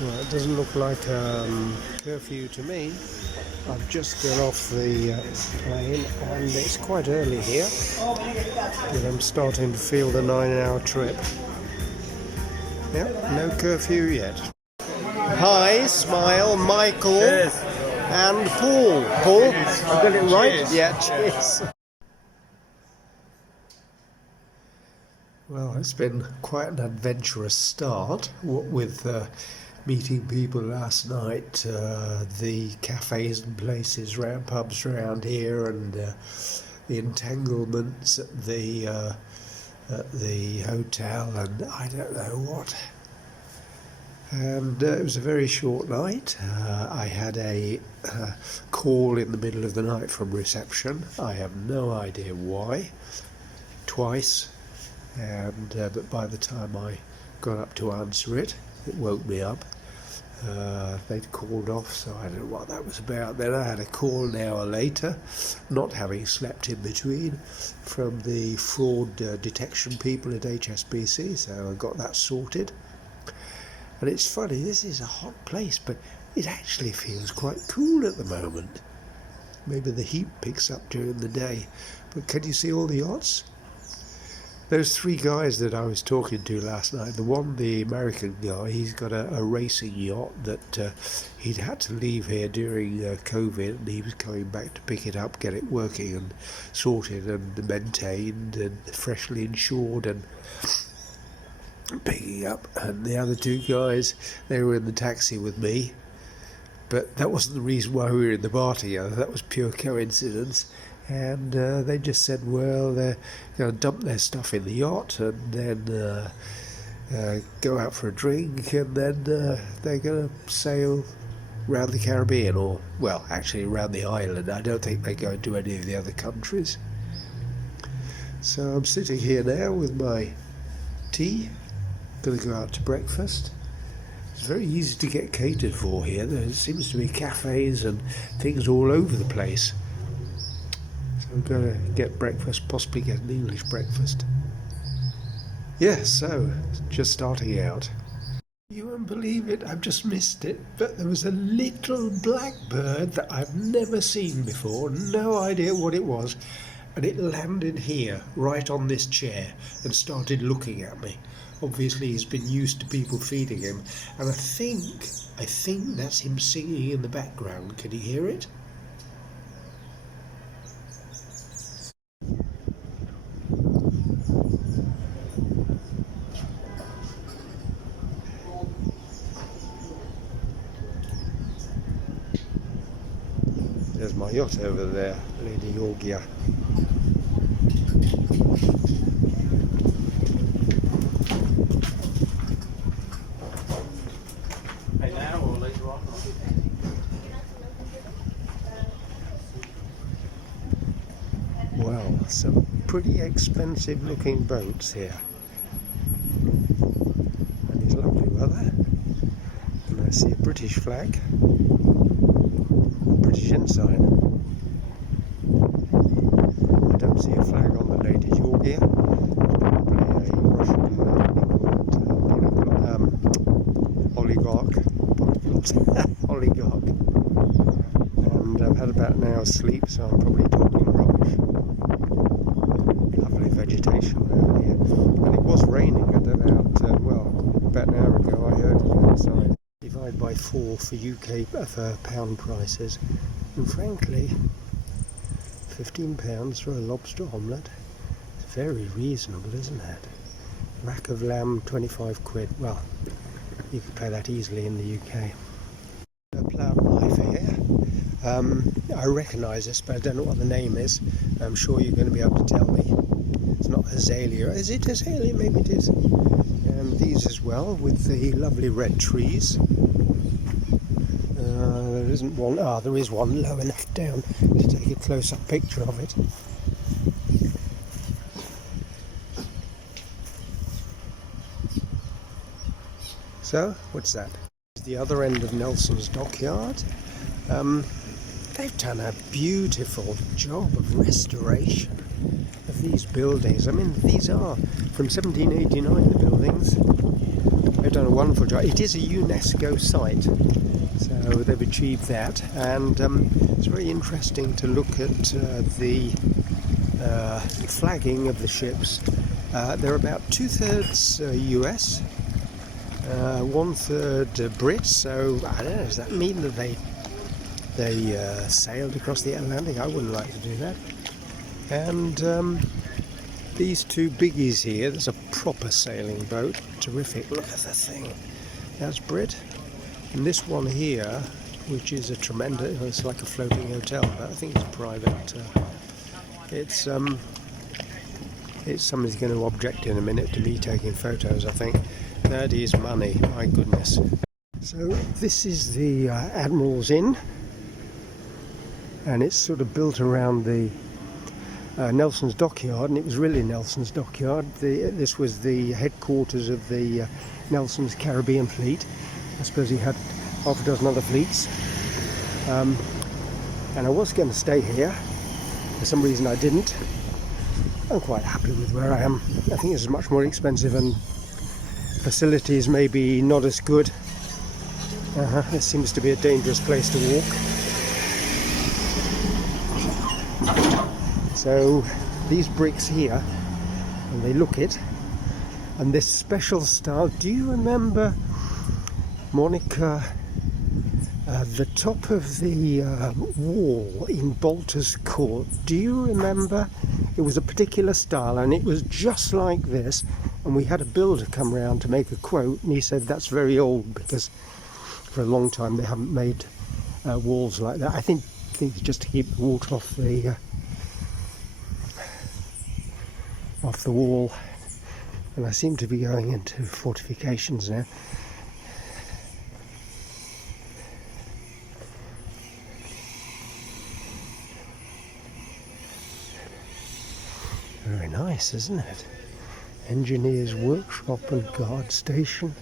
Well, it doesn't look like curfew to me. I've just got off the plane and it's quite early here, but I'm starting to feel the 9-hour trip. Yep, no curfew yet. Hi, Smile, Michael, Cheers. and Paul. Paul, I've got it right? Cheers. Yeah, cheers. Well, it's been quite an adventurous start, what with meeting people last night, the cafes and places round, pubs around here, and the entanglements at the hotel, and I don't know what. And it was a very short night. I had a call in the middle of the night from reception. I have no idea why. Twice. And but by the time I got up to answer it, it woke me up. They'd called off, so I don't know what that was about. Then I had a call an hour later, not having slept in between, from the fraud detection people at HSBC, so I got that sorted. And it's funny, this is a hot place, but it actually feels quite cool at the moment. Maybe the heat picks up during the day, but can you see all the yachts? Those three guys that I was talking to last night, the American guy, he's got a racing yacht that he'd had to leave here during COVID, and he was coming back to pick it up, get it working and sorted and maintained and freshly insured and picking up. And the other two guys, they were in the taxi with me, but that wasn't the reason why we were in the bar together. That was pure coincidence. And they just said, well, they're going to dump their stuff in the yacht and then go out for a drink, and then they're going to sail around the Caribbean, or, well, actually around the island. I don't think they go to any of the other countries. So I'm sitting here now with my tea, going to go out to breakfast. It's very easy to get catered for here. There seems to be cafes and things all over the place. I'm going to get breakfast, possibly get an English breakfast. Yeah, so, just starting out. You won't believe it, I've just missed it, but there was a little blackbird that I've never seen before, no idea what it was, and it landed here, right on this chair, and started looking at me. Obviously he's been used to people feeding him, and I think that's him singing in the background. Can you hear it? There's my yacht over there, Lady Georgia. Hey, now or later on? Well, some pretty expensive looking boats here. And it's lovely weather. And I see a British flag. British ensign. I don't see a flag on the Lady Georgia. Probably a Russian oligarch. Oligarch. And I've had about an hour's sleep, so I'm probably talking rubbish. Lovely vegetation around here. And it was raining at about an hour ago. I heard it outside. Divide by 4 for UK for pound prices, and frankly, £15 for a lobster omelette is very reasonable, isn't it? Rack of lamb, 25 quid. Well, you can pay that easily in the UK. A ploughed life here. I recognise this, but I don't know what the name is. I'm sure you're going to be able to tell me. It's not azalea. Is it azalea? Maybe it is. And these as well, with the lovely red trees. There isn't one. There is one low enough down to take a close-up picture of it. So, what's that? It's the other end of Nelson's dockyard. They've done a beautiful job of restoration. A these buildings. I mean, these are from 1789, the buildings. They've done a wonderful job. It is a UNESCO site, so they've achieved that. And it's very interesting to look at the flagging of the ships. They're about 2/3 US, 1/3 Brits. So I don't know. Does that mean that they sailed across the Atlantic? I wouldn't like to do that. And these two biggies here. There's a proper sailing boat. Terrific. Look at the thing. That's Brit. And this one here, which is a tremendous. It's like a floating hotel, but I think it's private. It's somebody's going to object in a minute to me taking photos. I think that is money. My goodness. So this is the Admiral's Inn, and it's sort of built around the Nelson's Dockyard, and it was really Nelson's Dockyard. This was the headquarters of the Nelson's Caribbean Fleet. I suppose he had half a dozen other fleets. And I was going to stay here. For some reason I didn't. I'm quite happy with where I am. I think this is much more expensive and facilities maybe not as good. This seems to be a dangerous place to walk. So these bricks here, and they look it, and this special style. Do you remember, Monica, the top of the wall in Bolter's Court? Do you remember? It was a particular style, and it was just like this. And we had a builder come round to make a quote, and he said that's very old because for a long time they haven't made walls like that. I think it's just to keep the water off the wall. And I seem to be going into fortifications now. Very nice, isn't it? Engineer's workshop and guard station.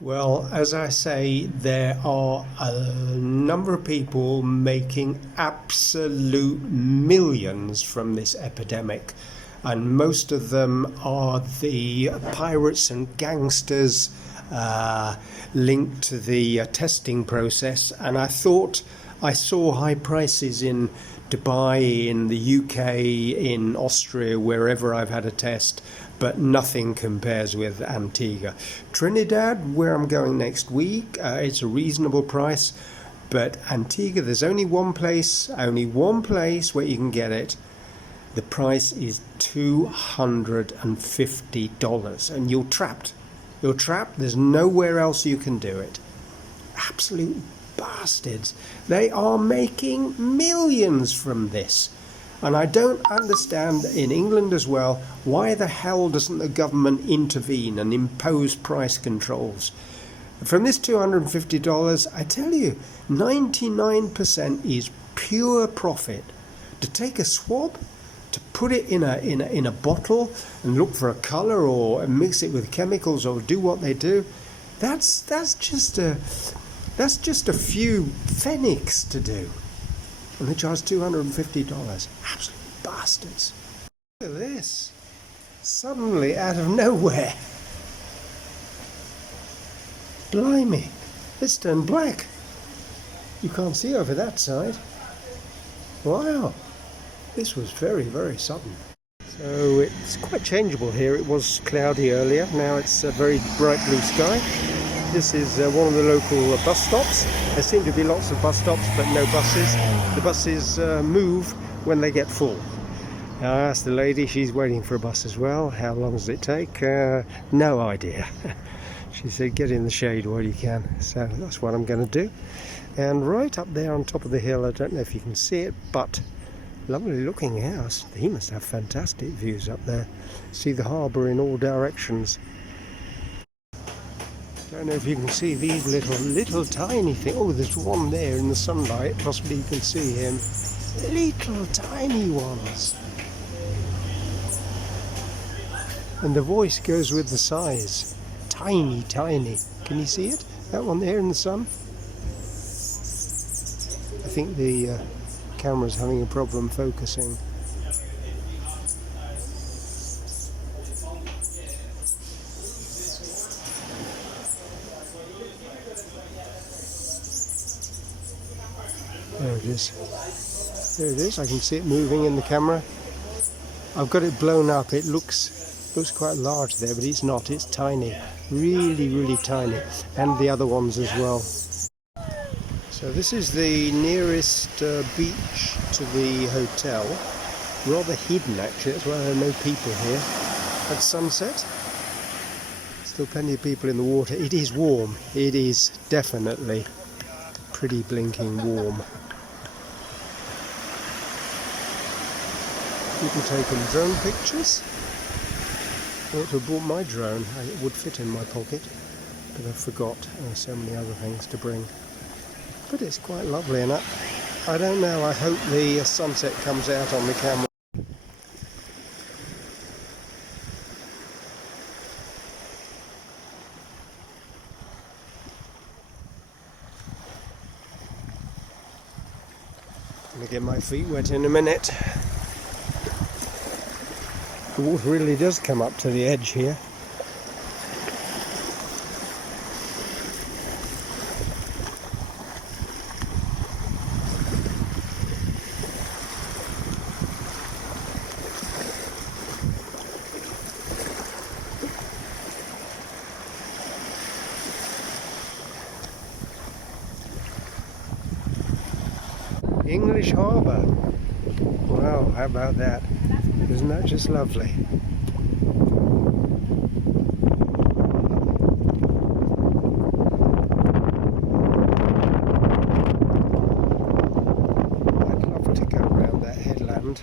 Well, as I say, there are a number of people making absolute millions from this epidemic, and most of them are the pirates and gangsters linked to the testing process. And I thought I saw high prices in Dubai, in the UK, in Austria, wherever I've had a test, but nothing compares with Antigua. Trinidad, where I'm going next week, it's a reasonable price, but Antigua, there's only one place where you can get it. The price is $250, and you're trapped. There's nowhere else you can do it. Absolute bastards. They are making millions from this. And I don't understand, in England as well, why the hell doesn't the government intervene and impose price controls? From this $250, I tell you, 99% is pure profit. To take a swab, to put it in a bottle and look for a colour or mix it with chemicals or do what they do, that's just a few pfennigs to do. And they charge $250. Absolute bastards. Look at this. Suddenly, out of nowhere. Blimey. It's turned black. You can't see over that side. Wow. This was very, very sudden. So it's quite changeable here. It was cloudy earlier. Now it's a very bright blue sky. This is one of the local bus stops. There seem to be lots of bus stops, but no buses. The buses move when they get full. I asked the lady, she's waiting for a bus as well. How long does it take? No idea. She said, get in the shade while you can. So that's what I'm going to do. And right up there on top of the hill, I don't know if you can see it, but lovely looking house. He must have fantastic views up there. See the harbour in all directions. Don't know if you can see these little tiny things. Oh, there's one there in the sunlight. Possibly you can see him. Little tiny ones. And the voice goes with the size. Tiny, tiny. Can you see it? That one there in the sun? I think the camera's having a problem focusing. There it is. There it is. I can see it moving in the camera. I've got it blown up. It looks quite large there, but it's not. It's tiny. Really, really tiny. And the other ones as well. So this is the nearest beach to the hotel. Rather hidden actually. That's why there are no people here. At sunset. Still plenty of people in the water. It is warm. It is definitely pretty blinking warm. People taking drone pictures. I ought to have brought my drone. It would fit in my pocket, but I forgot. There's so many other things to bring. But it's quite lovely, and I don't know. I hope the sunset comes out on the camera. I'm gonna get my feet wet in a minute. The water really does come up to the edge here. English Harbour. Wow, how about that? Isn't that just lovely? I'd love to go around that headland.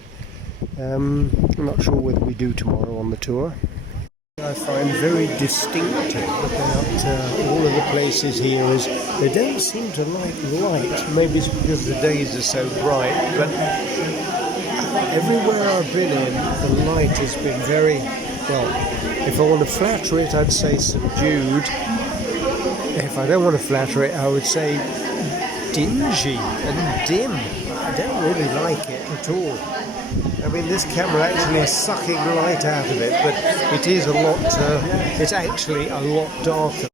I'm not sure whether we do tomorrow on the tour. I find very distinctive about all of the places here is they don't seem to like light. Maybe it's because the days are so bright, but everywhere I've been in, the light has been very, well, if I want to flatter it, I'd say subdued. If I don't want to flatter it, I would say dingy and dim. I don't really like it at all. I mean, this camera actually is sucking light out of it, but it is a lot, it's actually a lot darker.